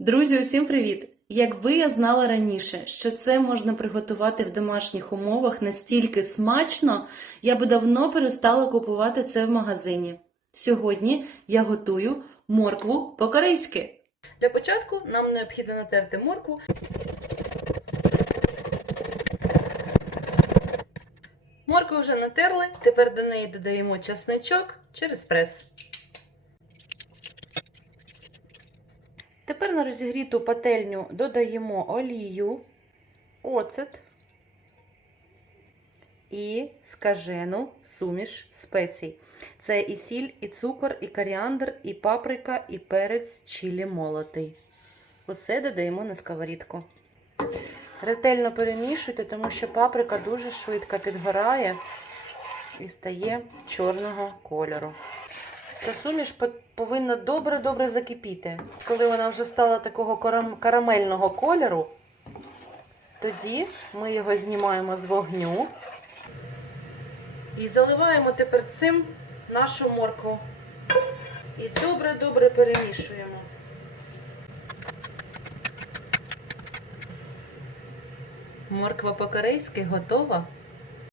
Друзі, усім привіт! Якби я знала раніше, що це можна приготувати в домашніх умовах настільки смачно, я би давно перестала купувати це в магазині. Сьогодні я готую моркву по-корейськи. Для початку нам необхідно натерти моркву. Моркву вже натерли, тепер до неї додаємо часничок через прес. Тепер на розігріту пательню додаємо олію, оцет і скажену суміш спецій. Це і сіль, і цукор, і коріандр, і паприка, і перець чилі молотий. Усе додаємо на сковорідку. Ретельно перемішуйте, тому що паприка дуже швидко підгорає і стає чорного кольору. Ця суміш повинна добре-добре закипіти. Коли вона вже стала такого карамельного кольору, тоді ми його знімаємо з вогню і заливаємо тепер цим нашу моркву. І добре-добре перемішуємо. Морква по-корейськи готова.